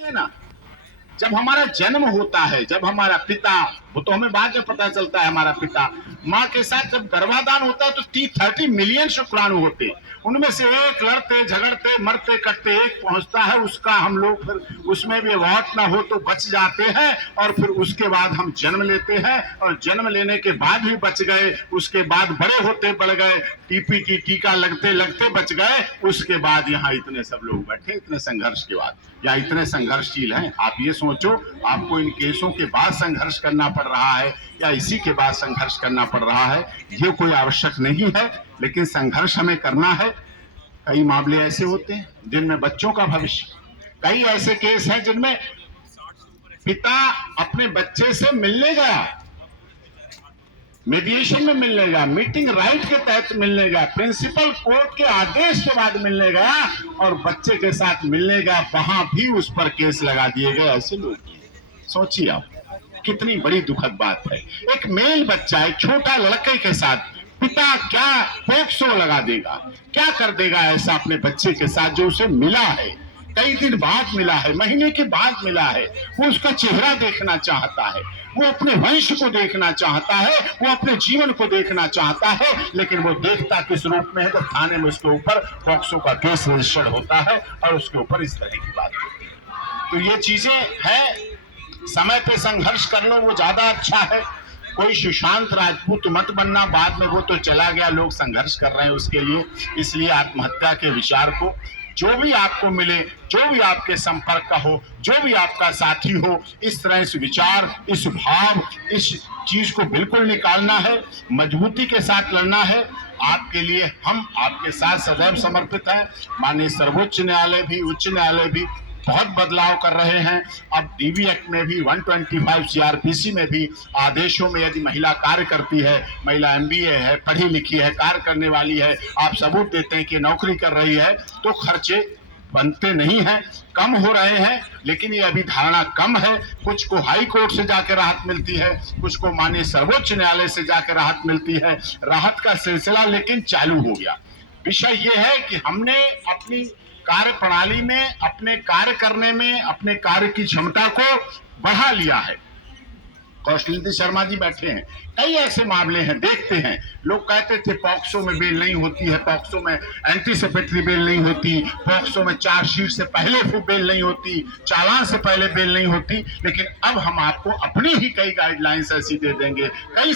है ना। जब हमारा जन्म होता है, जब हमारा पिता, वो तो हमें बाद में पता चलता है हमारा पिता, माँ के साथ जब गर्भाधान होता है तो 30 मिलियन शुक्राणु होते, उनमें से एक लड़ते झगड़ते मरते कटते एक पहुंचता है, उसका हम लोग फिर उसमें भी वॉट ना हो तो बच जाते हैं, और फिर उसके बाद हम जन्म लेते हैं, और जन्म लेने के बाद भी बच गए, उसके बाद बड़े होते बढ़ गए, टीपी की टीका लगते लगते बच गए, उसके बाद यहाँ इतने सब लोग बैठे, इतने संघर्ष के बाद, या इतने संघर्षशील हैं। आप ये सोचो, आपको इन केसों के बाद संघर्ष करना पड़ रहा है या इसी के बाद संघर्ष करना पड़ रहा है, ये कोई आवश्यक नहीं है, लेकिन संघर्ष हमें करना है। कई मामले ऐसे होते हैं जिनमें बच्चों का भविष्य, कई ऐसे केस हैं जिनमें पिता अपने बच्चे से मिलने गया, मीडिएशन में मिलने गया, मीटिंग राइट के तहत मिलने गया, प्रिंसिपल कोर्ट के आदेश के बाद मिलने गया और बच्चे के साथ मिलने गया, वहां भी उस पर केस लगा दिए गए। ऐसे लोग, सोचिए आप, कितनी बड़ी दुखद बात है। एक मेल बच्चा, एक छोटा लड़के के साथ पिता क्या पोक्सो लगा देगा, क्या कर देगा ऐसा अपने बच्चे के साथ जो उसे मिला है, कई दिन बाद मिला है, महीने के बाद मिला है, वो उसका चेहरा देखना चाहता है, वो अपने वंश को देखना चाहता है, वो अपने जीवन को देखना चाहता है, लेकिन वो देखता किस रूप में है, तो थाने में उसके ऊपर पॉक्सो का केस रजिस्टर्ड होता है और उसके ऊपर इस तरह की बात होती है। तो ये चीजें हैं, समय पे संघर्ष कर लो वो ज्यादा अच्छा है। कोई सुशांत राजपूत मत बनना, बाद में वो तो चला गया, लोग संघर्ष कर रहे हैं उसके लिए। इसलिए आत्महत्या के विचार को, जो भी आपको मिले, जो भी आपके संपर्क का हो, जो भी आपका साथी हो, इस तरह इस विचार, इस भाव, इस चीज को बिल्कुल निकालना है, मजबूती के साथ लड़ना है। आपके लिए हम आपके साथ सदैव समर्पित हैं। माननीय सर्वोच्च न्यायालय भी, उच्च न्यायालय भी बहुत बदलाव कर रहे हैं। अब डीवी एक्ट में भी, 125 सीआरपीसी में भी आदेशों में यदि महिला कार्य करती है, महिला एमबीए है, पढ़ी लिखी है, कार्य करने वाली है, आप सबूत देते हैं कि नौकरी कर रही है, तो खर्चे बनते नहीं हैं, कम हो रहे हैं, लेकिन ये अभी धारणा कम है। कुछ को हाई कोर्ट से जाकर राहत मिलती है, कुछ को माननीय सर्वोच्च न्यायालय से जाकर राहत मिलती है। राहत का सिलसिला लेकिन चालू हो गया। विषय ये है कि हमने अपनी कार्य प्रणाली में, अपने कार्य करने में, अपने कार्य की क्षमता को बढ़ा लिया है। कौशलिंदी शर्मा जी बैठे हैं, कई ऐसे मामले हैं, देखते हैं। लोग कहते थे पॉक्सो में बेल नहीं होती है, पॉक्सो में एंटीसिपेटरी बेल नहीं होती, पॉक्सो में चार्जशीट से पहले बेल नहीं होती, चालान से पहले बेल नहीं होती, लेकिन अब हम आपको अपनी ही कई गाइडलाइंस ऐसी दे देंगे, कई